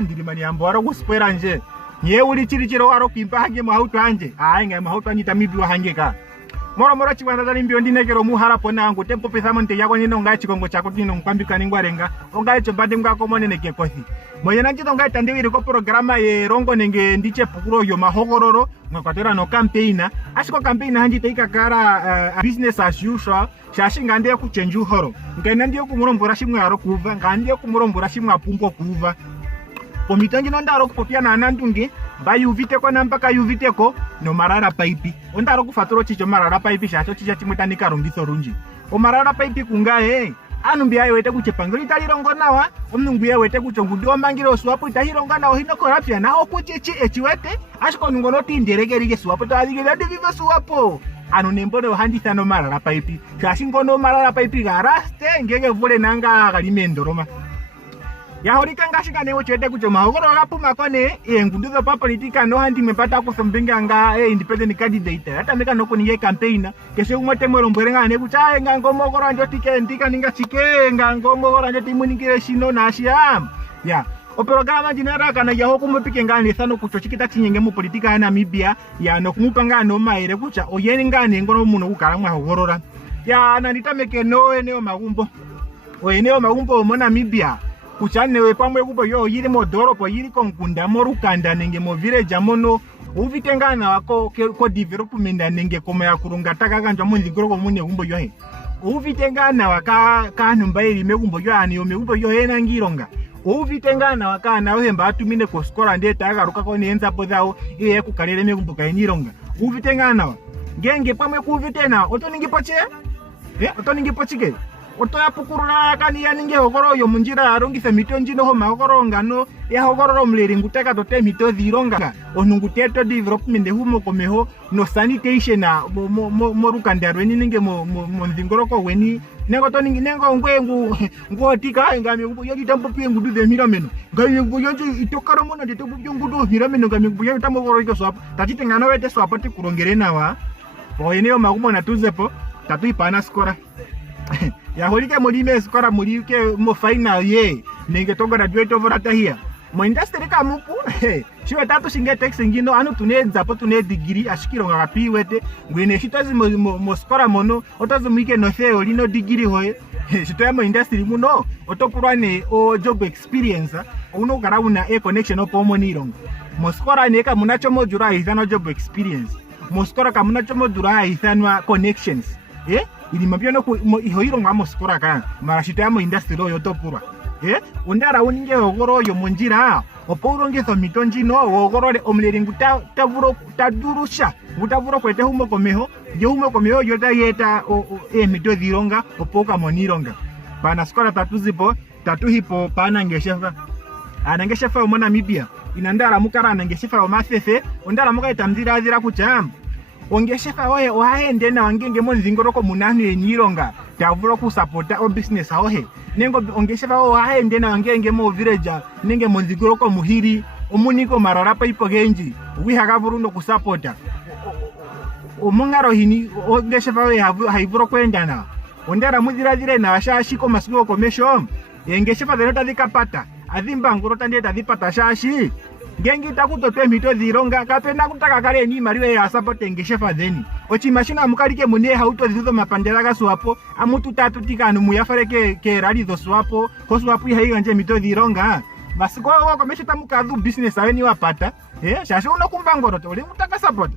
Ndirimani waro kuswera nje nye uri chirichiro waro kuimba hange mahauto anje ngai mahauto anyita mibiwa hange ka moro chiwana tani mbio ndinekero muhara pona angu tempo pesa monte yako nyino ngai chikongo chako tino nkwambika ningwarenga ongai chombande ngako monene ke kothi moye nanjito ngai tandiwiri ko programa ye rongo nenge ndiche pukuro yo mahogororo ngakatera no campaigna ashiko campaigna hanjite ikakara business as usual shashinga ndiye kuchenju horo ngaina ndiye kumurombora shimwe yaro kuva ngandiye kumurombora shimwe apumpo kuva Pomitangi nondaro kupopia na anandungi ba yuvite ko nampaka yuvite ko no marara pipe ondaro kufatoro chicho marara pipe shacho chicha chimwetanika rongiso runji o marara pipe kunga anumbi ayo wete kuchepangiri talirongo nawa omnungu ye wete kuchongudio mangiro swapo tahironga nawo hino corruption na okuchichi echiwete ashiko nungono tinderegerige swapo tadigera diviva swapo anu nembode handisa no marara pipe shashingo no marara pipe garaste ngege vule nanga galimendoroma ya horika ngashika newo chete kucho mahogoro akapuma kone ngunduzo pa politika no handi mepata kusombinga nga independent candidate hata meka no kuniye campaign keshe umwete mwelomberenga ne kuchaye nga ngomogoro njo tikendika ninga chikenga ngomogoro njo timuningire shino na ashia ya operogama jinera kana yaho kumupike ngani sano kucho chikita chinyenge mu politika ya Namibia ya no kumupanga no maire kucha oyeni ngani ngono muno kukala mwahogorora ya nanitameke no eneo magumbo eneo magumbo mo Namibia kuchanewe pamwe kubo yo yiri modoropo yiri konkunda morukanda nenge mo village mono uvitengana wako ko development nenge koma ya kurunga takakanja munzingiro ko mune kumbo yo he uvitengana waka kanumba iri mekumbo yo ani yo mekumbo yo hena ngironga uvitengana waka nawo hemba atumine ko skola ndeta akaruka ko nenza podao iye kukalele mekumbo kainironga uvitengana ngenge pamwe kuvitena otoningi poche otoningi pochike otoya pukurula kani yaninge hogoro yo munjira arongise mitonji no homa hogoro ngano ya hogoro mleri nguteka tote mitozi ironga onungu teto development humo komeho no sanitation na mo rukandaro ninge mo nzingoroko weni nengo toningi nengo ngwengu ngotika ngami yo kitampo pingu du de mirameno ngami ngoyonji itokaro mona de tobu ngudo mirameno ngami ngoyo tambo goro iko swap tatite ngana wete swap ti kurongere nawa boyeneo magumo na tuzepo tatu ipana skora ya holike mulime skora mulike mo final ye nenge tonga graduate over tahia mo industry ka mupu shiwe tatu shinge text ngino anu tuneza po tune degree ashikiro ngapi wete ngwene shitazi mo skora mono otazo mike no theory no degree hoye shitoya mo industry muno otopurwane o job experience uno karauna e connection opo monirong mo skora neka munacho mo jura izano job experience mo skora ka munacho mo jura izanwa connections ili mapiono ihoiro ngamo skora kan marashito ya mo industry yo topura undara uninge hogoro yo monjira opourongezo mitonji no hogorole omleri nguta tavuro tadurusha ngutavuro kwete humo komeho yo tayeta mitozi ironga opoka monironga pana skora tatuzipo tatuhipo pana ngeshefa anangeshefa mo Namibia inandara mukara anangeshefa masese undara mukaita mzirazira kucham ongeshefa ohe ohaende na wangenge mo nzingoroko munanu yenyironga tavuro kusupporta o business ohe nengo ongeshefa ohaende na wangenge mo village nenge mo nzingoroko muhiri omuniko marara paipo genji wihakavuro no kusupporta omungaro hini ongeshefa ohe haivuro kwenda na ondara muzirazire na washashiko masuko komesho engeshefa zenota zikapata azimba ngorota ndeta zipata shashi ngengi takutotwe mito dhironga kapena kutaka kale ni mariwe ya support ngeshefa theni ochi mashina mukalike mune hauto dhizo mapandela ga swapo amutu tatu tikanu muyafare ke rally tho swapo ko swapo haiga nje mito dhironga basi kwa komeshita mukadhu business aweni wapata shasho unokumba ngoroto uli mutaka support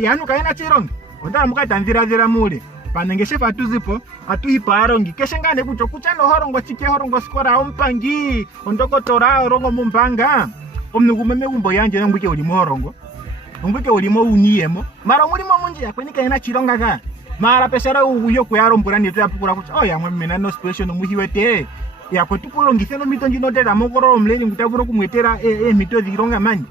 yanu kaina chironga onda mukatanzira zira mule panengeshefa tuzipo atuhipa arongi keshengane kucho kuchano horongo chike horongo skora ompangi ondokotora orongo mumbanga omnugumeme umbo yanje ngwike uli morongo ngwike uli mo uniyemo mara muri mo munji yakwenika ina chironga ka mara pesara uyo kuyarombura ni tuyapukura kucha oya mwemena no special muhiwete yakotukulongise no mito njinotera mokoro omleni ngutavuro kumwetera mito dhironga mani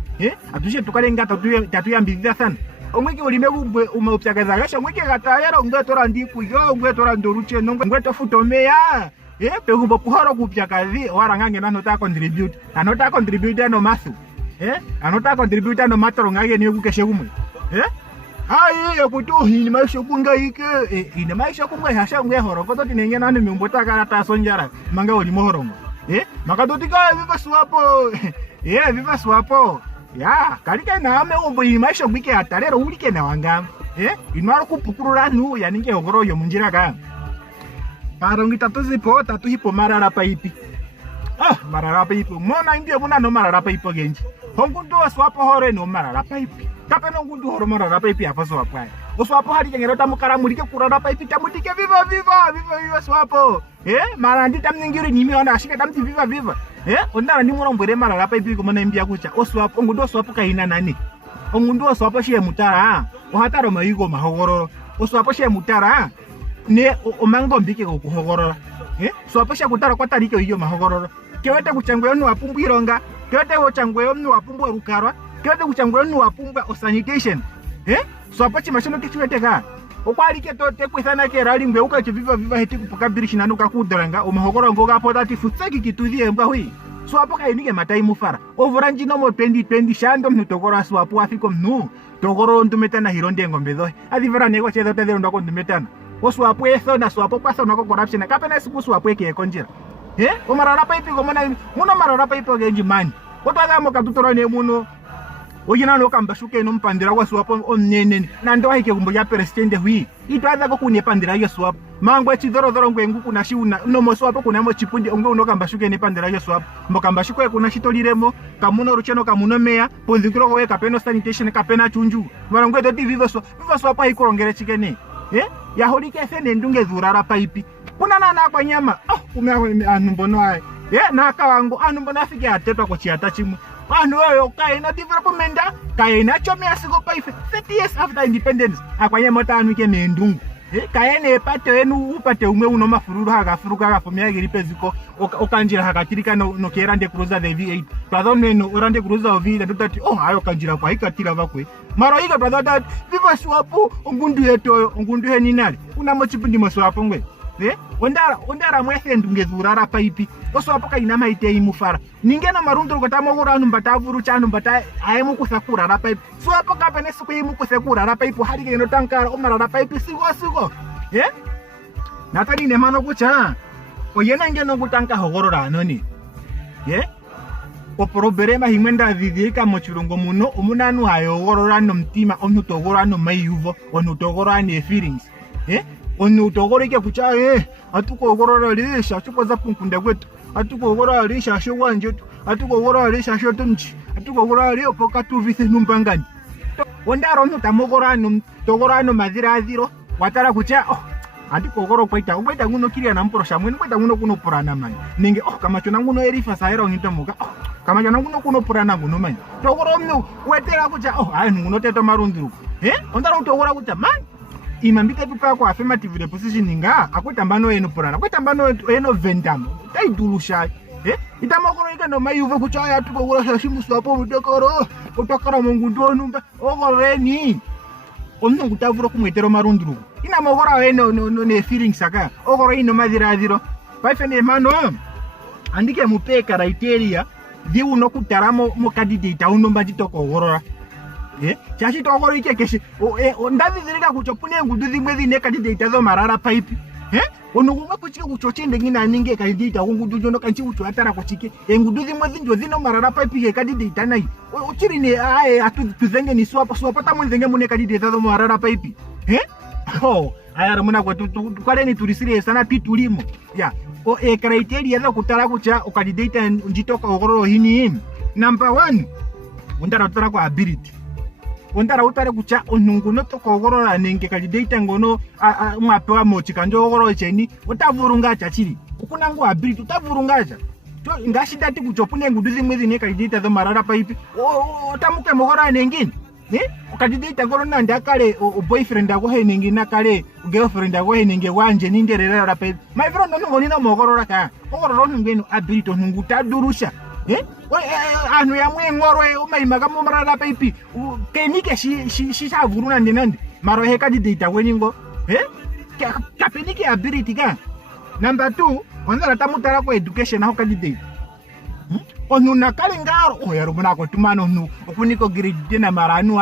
atushe tukalenga tatuyambizia sana omweke ulime kubwe umaupyakaza gasha mweke gatayera ngwetora ndiku yo ngwetora ndoruche nongo ngweto futomeya pegumbo puhoro kupyakazi warangange nanota contribute no masu anota contribute no matoro ngage ni kukeshe kumwe ai yokuto hini maisha kunga ike ine maisha kunga hasha ngwe horongo to tinenge nanu mimbota karata sonjara manga oli mohorongo makadotika viva swapo ya kalika naame ombo imaisha gwike atalero ulike na wanga inwaro kupukurura nu yaninge ogoroyo munjira ka parongi tatu hipo marara paipi marara paipi mona ndio muna no marara paipi genji hongundu swapo hore no marara paipi kapeno ngundu horo marara paipi afa swapo ai oswapo hali ngero tamukara mulike kurara paipi tamutike viva swapo mara ndita mningiri nimi ona ashika tamti viva ondara ndi mura mbere marara paipi komona mbia kucha oswapo ngundu oswapo kaina nani ongundu oswapo shiye mutara ohataro mayigo mahogororo oswapo shiye mutara ne omango mbike ko kuhogorora swapo shiye kutara kwatarike iyo mahogororo kewete kuchangwe onu wapumbu ironga kewete kuchangwe onu wapumbu rukarwa kewete kuchangwe onu wapumbu sanitation swapo chimashino kichwete ka okwalike tote kwithana ke rali ngwe ukachiviva heti kupukabirishi nanuka kudoranga omahogoro ngoga potati futsaki kitudhie mbwa hui swapo kainike matai mufara overanji no mo 2020 shando mnutogora swapo afiko mnu togoro ndumetana hironde ngombe dho adivara nego chezo tedero ndako ndumetana oswapo eso na swapo kwaso nako corruption kapena siku swapo eke konjira omarara paipi komona muno marara paipi genji mani kotwaga mo katutora ne muno oyina no kambashuke no mpandira kwa swapo onnene na ndo hike kumbo ya president hui itwaza ko kune pandira yo swapo mangwe chidoro ngwengu kuna shiuna no mo swapo kuna mo chipundi ongo no kambashuke ne pandira yo swapo mo kambashuke kuna shitoliremo kamuno rucheno kamuno meya ponzikiro ko kapeno sanitation kapena chunju marangwe doti viva swapo hikorongere chikene ya holike sene ndunge zurara paipi kuna nana kwa nyama kume anumbono ai na kawangu anumbono afike atetwa ko chiata chimu anu yo kaina development kaina chome asiko paife 30 years after independence akwanye motanu ke mendungu kaene pato enu upate umwe uno mafururu hagafuruka gafomya giripeziko okanjira hakatirika no kerande cruiser the V8 twadone no orande cruiser V8 tutati ayo kanjira kwa ikatira bakwe maro ika twadata viva swapo ngundu yeto ngundu heninali una mochipundi moswapo ngwe ondara mwese ndungezurara paipi oswapo kaina maite imufara ningena marundu kotamogora anu mbatavuru chanu mbata aimu kusakura ra paipi swapo kapene siku imu kusakura ra paipi harike no tankara omara ra paipi sigo natani ne mano kucha oyena ngeno kutanka hogorora anoni oporoberema himenda vidika mochirungo muno omunanu hayogorora no mtima onutogora no mayuvo onutogora ne feelings onu togorike kucha atukogorora lisha chukoza punkunda kwetu atukogorora lisha showanje atukogorora lisha shotumchi atukogorora lio pokatu vise numpangani ondaro no tamogorano togorano madhiraziro watara kucha atukogoro kwaita ukweta nguno kiria na mporo shamwe kweta nguno kuno purana mani ninge kama chona nguno erifa saero ngitomuka kama chona nguno kuno purana nguno mani togoro mno wetera kucha ayi nguno teto marundiruko ondaro togora kucha mani imambike tupa kwa affirmative repositioning akweta mbano eno purana kweta mbano eno vendam taidulusha itamokoro ika no mayuve kuchaya atukogora shashimu swapo mutokoro utokara mungundu onumba ogoreni omno kutavuro kumwetero marundiruko ina mogora weno ne feelings saka ogoro ino madhiraziro paifene mano andike mupeka criteria di uno kutaramo mo candidate unomba ditokogorora chashi togoro ike keshi ndavizirika kuchopune ngudu zimwe zine candidate zo marara pipe onogumwe kuchike kuchochende ngina ninge kandidate kungudu jono kanchi ucho atara kuchike engudu zimwe zinjo zino marara pipe kandidate nai uchiri ne tuzenge ni swapa tamwe nzenge mune kandidate zo marara pipe ayara muna kwa kwale ni tulisire sana pitulimo ya criteria za kutara kucha ukandidate njitoka ogoro hini. Number 1 undara utara kwa ability. Ondara utare kucha onunguno to kogorora nenge kandidate ngono mwapewa mochi kanjo ogoro cheni utavurunga chachiri ukunangu ability utavurungacha to ngashida ti kuchopune nguduzi mwezi ne kandidate zo marara pipe otamuke mogora nengini kandidate ngoro nandi akale boyfriend ako he nenge nakale girlfriend ako he nenge wanje ninderera ra pipe my friend no ngoni na mogorora ka ogororo ngeno ability nunguta durusha anu ya mwe ngoro umaimaka marara pipe kenike shi savuruna ndinandi maro he kandidate weningo kapenike ability ka. Number 2 onzara tamutara ko education ho kandidate onu nakale ngaro yarumuna ko tumano nu okuniko grade na maranu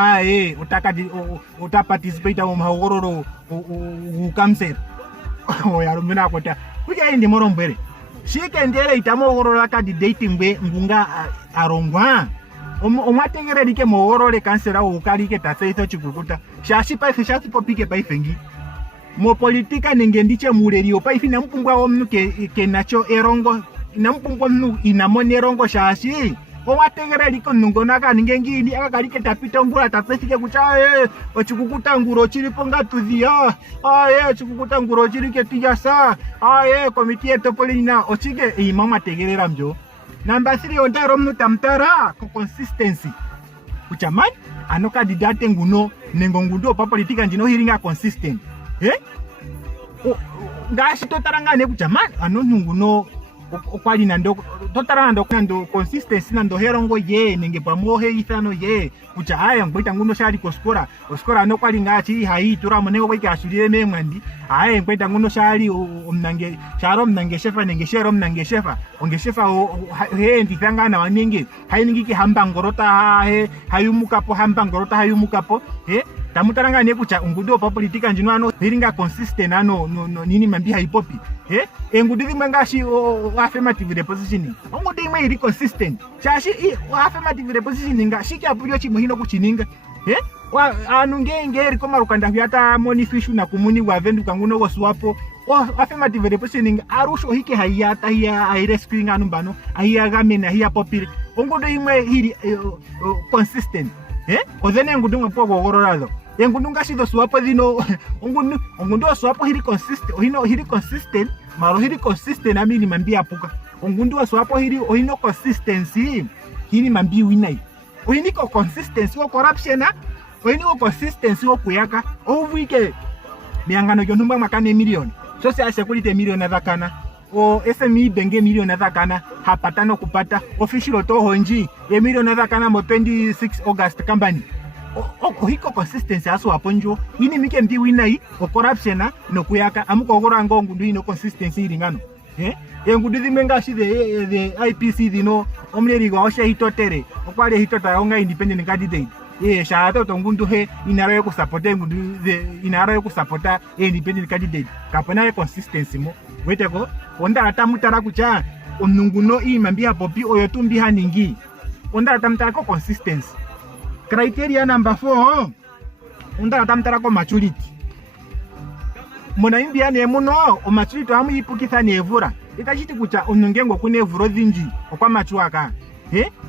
uta participate mu mahororo ukamser yarumuna ko ta kuja ndi morombere shike ndele itamogorora kandidate ngwe ngunga arongwa omwategere dike mogorore kansera ukalike tatseito chikukuta shashi paife shasi popike paifengi mo politika nenge ndiche murerio paifi na mpungwa omnuke kenacho erongo na mpungwa mnu inamone erongo shashi omwategere dike nungona ka ninge ngini akakalike tapita ngura tatsefike kucha ochikukuta nguro chiripo ngatudhia chikukuta nguro chirike tijasa komiti etopolina ochike imama tegerera mjo. Number 3 ondaro mnu tamtara ko consistency kuchamani ano kandidate nguno nengo ngundo pa politika njino hiringa consistent ngashi totarangane kuchamani ano nguno okwali nando totaranga ndo consistency nando herongo ye nenge pamohe ithano ye kucha aya ngwita nguno shali koskora no kwali ngachi hai turamo nego kwika ashulire memwandi aya ngwita nguno shali mnange shefa nenge shero mnange shefa onge shefa he ndithangana wanenge hayiningi ki hamba ngorota hayumukapo hamba ngorota hayumukapo tamutaranga nekucha ngudo pa politika njino ano hiringa consistent ano nini mambi haipopi ngudo dhimwe ngashi affirmative repositioning ngudo imwe iri consistent chashi affirmative repositioning ngashi kyapulyo chimuhino kuchininga anu ngeri koma rukanda hyata monifishu na kumuni wa vendu kanguno woswapo affirmative repositioning arusho hike hayata hiya airescuing anu bano hiya gamena hiya popiri ngudo imwe hiri consistent ozene ngudo mpo gogororado engundu ngashido swapo dino ongundu swapo hiri consistent maro hiri consistent amini mambi apuka ongundu swapo hiri ohino consistency hiri mambi winai ohiniko consistency wo corruption ohiniko consistency wo kuyaka ovike miangano yonumba makane million social security million adakana SME benge million adakana hapatano kupata official to honji million adakana mo 26 August company hiko consistency aso aponjo ini mike mbi winai corruption no kuyaka amuko gorango ngundu ino consistency iringano ngudu zimenga shi the IPC dino omleri go osha hitotere okwale hitota onga independent candidate shato tongundu he inarayo ku support ngundu inarayo ku support independent candidate kapona consistency mo weteko onda atamutara kucha onunguno imambi hapopi oyo tumbi haningi onda atamutara ko consistency. Criteria number 4 onda atamutara ko maturity mona imbia ne muno o maturity amu ipukitha nevura ikachiti kucha onungengo kunevuro dhinji okwa machuaka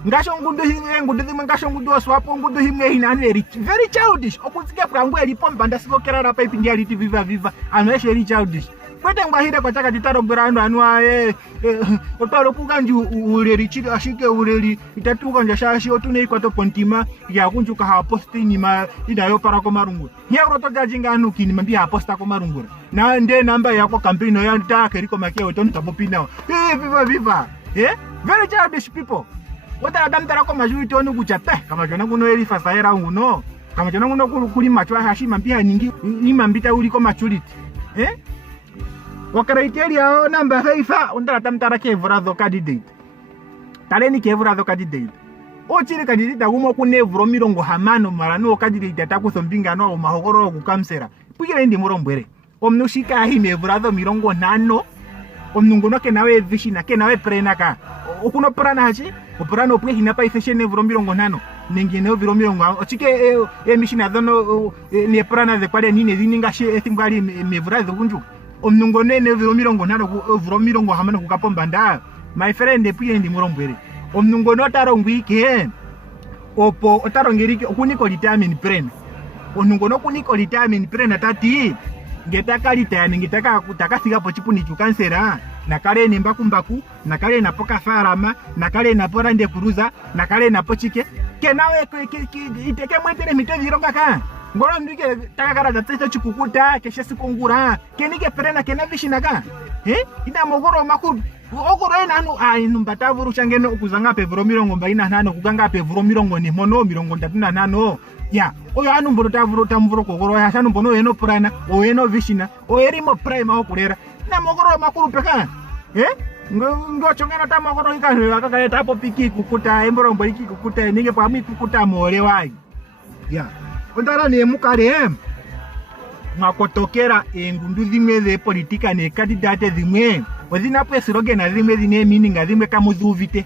ngasho ngundo himwe ngasho ngundo waswapo ngundo himwe hinani very childish okutsike prangu elipo mbanda sikokera rapa ipindia liti viva ano very childish kwete ngwahire kwa chaka titarombera anu otaro kukanji ureri chiri ashike ureri itatuka njashashi otune ikwato pontima ya kunjuka ha postini ma idayo para ko marungu nyero to gajinga anu kini mambi ha posta ko marungu na nde namba yako campaign ya ntaka riko makeo to ntapopina viva very childish people wata adamtara ko majority onu kuchapa kama jona kuno eri fasaera uno kama jona kuno kuli machwa hashi mambi nyingi ni mambita uri ko maturity criteria number 5 ondara tamtara kevura do candidate taleni kevura do candidate ochiri candidate agumo kunevuro mirongo hamano marano candidate atakusombinga no mahogoro kukamsera pukire ndi morombwere omnushika hime brother mirongo nano omnungono ke nawe vishina ke nawe prena ka okuno prana hachi oprano pwe hina pa ifeshene vro mirongo nano nengene vro mirongo ochike mishina dono ne prana de kwale nine zininga she etimbali me brother kunju omnungono ne vro mirongo nano vro mirongo hamana kukapomba nda my friend pwe ndi murombwere omnungono tarongwike opo otarongiriki okuniko vitamin prena onungono kuniko vitamin prena tati ngetaka litayani ngetaka kutakafika po chipuni chukansera nakale nembakumbaku nakale napo kafarama nakale napo rande kuruza nakale napo chike kenawe iteke mwetere mitevironga ka ngolo ndike takakara datete chikukuta keshe sikongura kenike prena kenavishina ka ina mogoro makuru ogoro enanu numbatavuru changeno ukuzanga pe vro mirongo mbaina nano kuganga pe vro mirongo ni mono mirongo ndatuna nano ya oyo anu mbono tavuro tamvuro kokoro ya shanu mbono eno prana o eno vishina o erimo prime okulera na mogoro makuru peka ngo chongena ta mogoro ikano akaka tapo piki kukuta emborombo iki kukuta ninge pami kukuta more wai ya ondara ne mukare makotokera engundu zimwe ze politika ne candidate zimwe ozina po slogena zimwe zine meaning zimwe kamuzuvite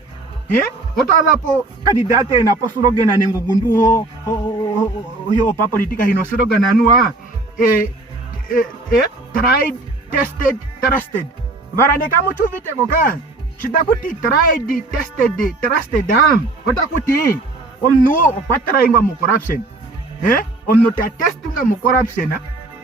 otazapo candidate na po slogena nengundu ho pa politika hino slogena nuwa tried tested trusted varane kamuchuvite koka chitakuti tried tested trusted otakuti omnu opatraingwa mu corruption omnu ta testinga mu corruption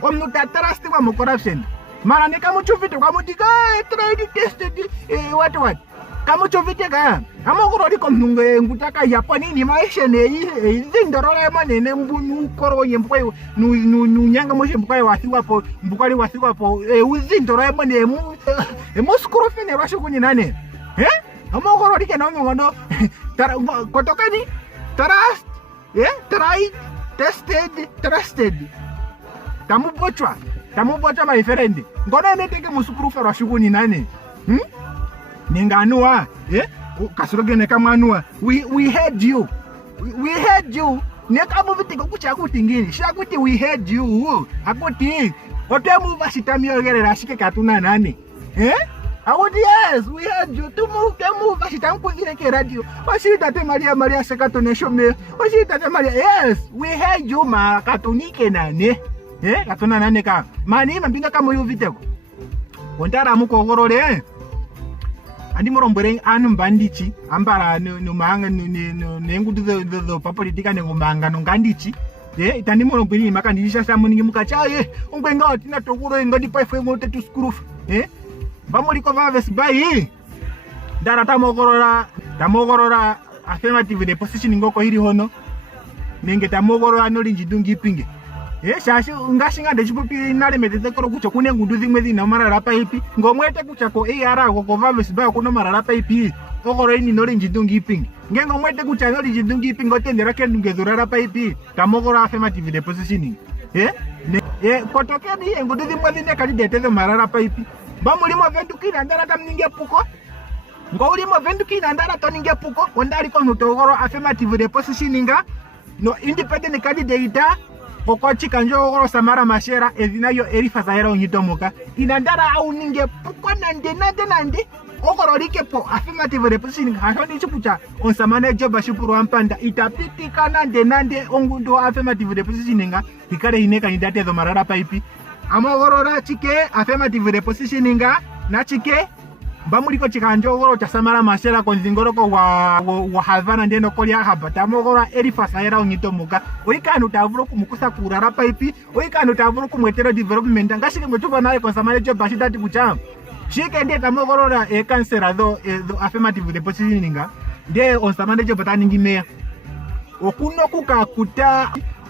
omnu ta trustinga mu corruption mara ne kamuchuvite kwamutika tried tested what kamuchovite ka amokoro liko mnunge ngutaka yapani ni maisha ne izindorole manene mbunu koro yembwe nu nyanga moshe mbukale wasiwapo mbukale wasiwapo uzindorole manene muskuro fene rasho kunyi nane amokoro like na ngono kotokani trust tried tested trusted tamubochwa my friend ngono neteke musukuru fa rasho kunyi nane ninganua kasirogene kamwanua we heard you nekabu vitiko kucha kutingini shakuti we heard you akuti otemu vasitamiyogerera shike katuna nane akuti yes we heard you temu vasitamkuzire ke radio wasitate maria sekatone shome wasitate maria yes we heard you ma katunike nane katuna nane ka mani mambinga kama yuviteko ontara mukogorore andi morombere anu mbandichi ambara no manga nengudu the politika nengomanga no ngandichi itani morombere makandisha samuningi mukacha ungwenga otina tokuro ngadi paife ngote tu skuru bamuri ko vaves bai dara tamogorora affirmative the position ngoko hiri hono nenge tamogorora no linjidungi pinge shashi ungashinga ndechipupi nale metete koro kucho kune ngundu zimwe zina marara paipi ngomwete kuchako ara ko vaves ba kuno marara paipi okoro ini no linjidungi ipingi ngengo mwete kucha no linjidungi ipingi otendera ke ngezurara paipi tamogora affirmative the positioning kotokeni ngundu zimwe zine kali deteze marara paipi bamulimo vendukina ndara tamninge puko ngolimo vendukina ndara toninge puko ondari ko nutogoro affirmative the positioning no independent candidate Pokochi kanjo ogoro samara mashera ezinayo erifa zahera onyitomoka inandara au ninge puko nande ogoro like po affirmative repositioning hashoni chipucha on samane joba shipuru ampanda itapitika nande ongundo affirmative repositioning ikare ine kandidate zo marara paipi amogorora chike affirmative repositioning na chike bamuliko chikanjo ogoro cha samara mashera konzingoroko wa havana ndeno kolia habata mogora erifa saera onyitomoka oikanu tavuro kumukusa kurara paipi oikanu tavuro kumwetero development ngashike mwetuva naye konsamane job bashidati kucha shike ndiye tamogorora kansera do affirmative the positioning ndiye onsamane job taningi meya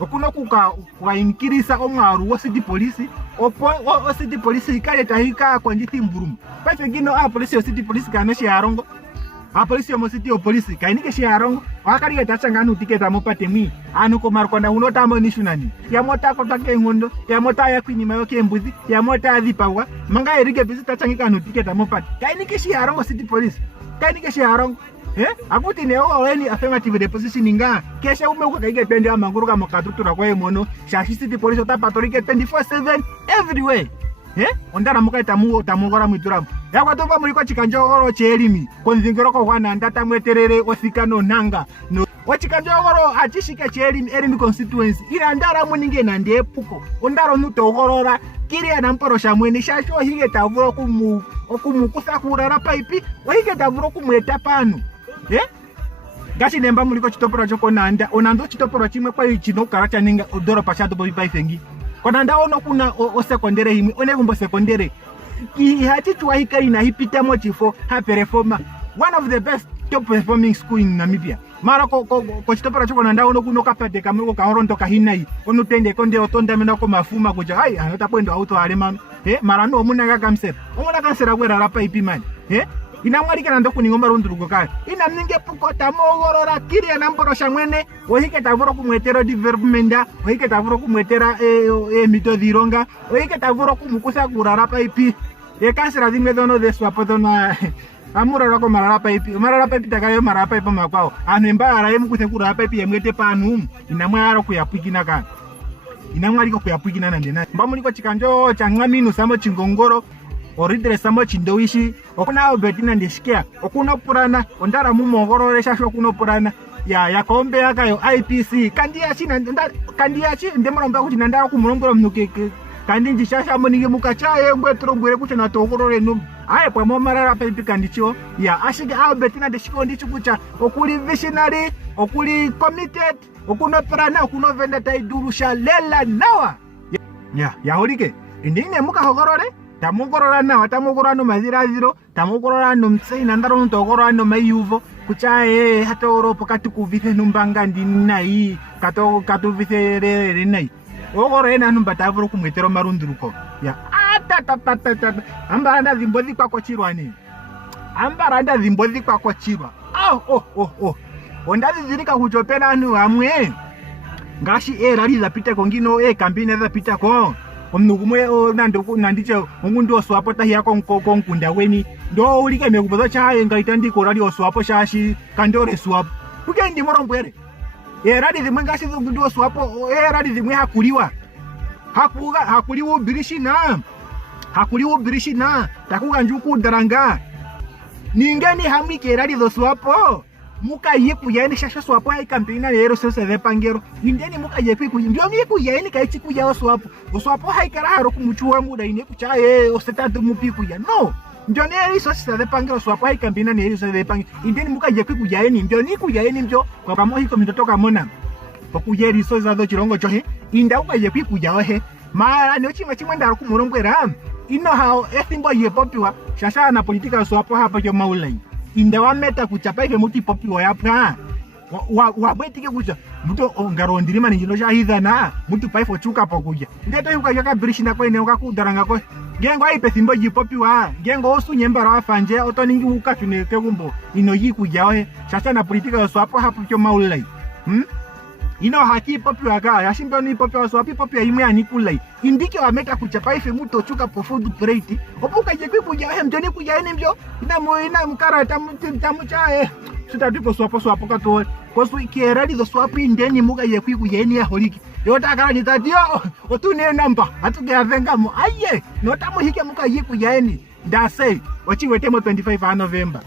okuno kuka inkirisa omwaru wo city police opo city police ikale tahika kwa njiti mburumu pese gino police yo city police kana shiarongo police yo city yo police kainike shiarongo wakali tachangana utiketa mopate mwi anuko markonda unota monishunani ya mota kotake ngondo ya mota ya kwinyima yoke mbuzi ya mota adhipawa manga erike bisi tachangika utiketa mopate kainike shiarongo city police kainike shiarongo akuti ne oweni affirmative the positioning kesha ume ukakaike pende amanguruka mokatutura kwa emono shashi city police otapatorike 24/7 everywhere ondara muka tamugora mwituramu yakwatova muri kwa chikanjogoro chelimi konzingiro ko hwana ndata mweterere osikano nanga no wachikanjogoro achishika chelimi elimi constituency ila ndara muninge na ndepuko ondara nutogorora kiri anamporo shamweni shasho hige tavuro okumusakura paipi wahige tavuro kumweta pano gashi nemba muri ko chitoporo choko nanda onando chitoporo chimwe kwa chinogara chaninga odoro pachado bobi paifengi kona ndaona kuna o secondary himi onevumbo secondary ihati tuwahika ina hipita mochifo ha performa one of the best top performing school in Namibia mara ko chitopora choko ndaona kuno kapate kamwe ka horonto ka hinai onutende konde otonda mena ko mafuma kuja hai anota pwendo auto alemano mara no munanga kamsera omona kansera kwera rapa ipimani inamwarika nando kuningomba runduruko kale ina ninge pukota mogorora kiri anamboro shamwene ohike tavuro kumwetera development ohike tavuro kumwetera mito dhironga ohike tavuro kumukusa kurara paipi kansera zimwe dono deswapo dono amura rako marara paipi takayo marara paipi makwao anu embara yemukuse kurara paipi yemwete panu inamwara kuyapwikina kana inamwarika kuyapwikina nandena mbamuliko chikanjo changaminu samo chingongoro oridre samo chindowishi okuna Albertina ndeshikia okuna purana ondara mumogorore shasho okuna purana ya kombe yakayo IPC kandiyachi ndemoromba kuti nandara kumurombora mnukeke kandi njishasha moninge mukachaye ngwetrombwere kuti natogorore num aye pwa momarara paipi kandicho ashike Albertina ndeshiko ndichikucha okuli visionary okuli committed okuna purana okuna venda taidurusha lela nawa holike indine mukahogorore tamugorora nawa tamugorora no maziraziro tamugorora no mtseina ndaro ntogorora no mayuvo kuchaye hatoro pokati kuvithe numbanga ndinai katuvithe rere nai ogorora ena numbata vuro kumwetero marunduruko ambaranda zimbodhi kwako chirwani ambaranda zimbodhi kwako chirwa ondazizirika kuchopena anu hamwe ngashi raliza pita kongino kambine za pita ko omnugumwe nandiche mungu oswapo tahi yako nkunda weni ndo ulike mekubozo chaye ngaita ndiko rali oswapo shashi kandore swapo kukendi morombwere rali zimwe ngasi ndu oswapo rali zimwe hakuliwa birishina takuga njuku daranga ningeni hamike rali oswapo muka yiku yaini shasha swapo hai kampina lero sose de pangero indeni muka yiku ndio miku yaini kai chiku ya swapo hai kararo kumuchua muda ine kuchaye osetatu mupiku ya no ndio ne sose de pangero swapo hai kampina lero sose de pangero indeni muka yiku yaini ndio niku yaini ndio kwa kama hiko mitotoka mona okuyeri sose za do chirongo chohe inda uka yiku yahe mara ne chimwe ndaro kumurombwera ino hao ethimbo yepopiwa shasha na politika swapo hapa yo maulai inda wameta kuchapa ife muti popi wayapra wabwetike kucha muto ngarondirima ninjino shahidhana mutu paifo chuka pokuja ndeto yuka yaka birishina kwa ine ukakudaranga kwa gengo aipe thimbo jipopi wa gengo osu nyembara wafanje otoningi ukatuneke gumbo ino yiku jawe shasha na politika swapo hapo kyo maulai ino haki popi waka yashimbo ni popi wa swapi popi ya ime anikulai indike wameta kuchapa ife muto chuka po food plate opuka jekwi kujawe mjoni kujawe mjo ina mkara tamuchae sutatuko swapo kato kosu ikierali do swapi indeni muka yekwi kujeni ya holiki yota kara nitadio otune namba atuge avengamo aye notamu hike muka yiku yaeni ndase wachiwetemo 25 November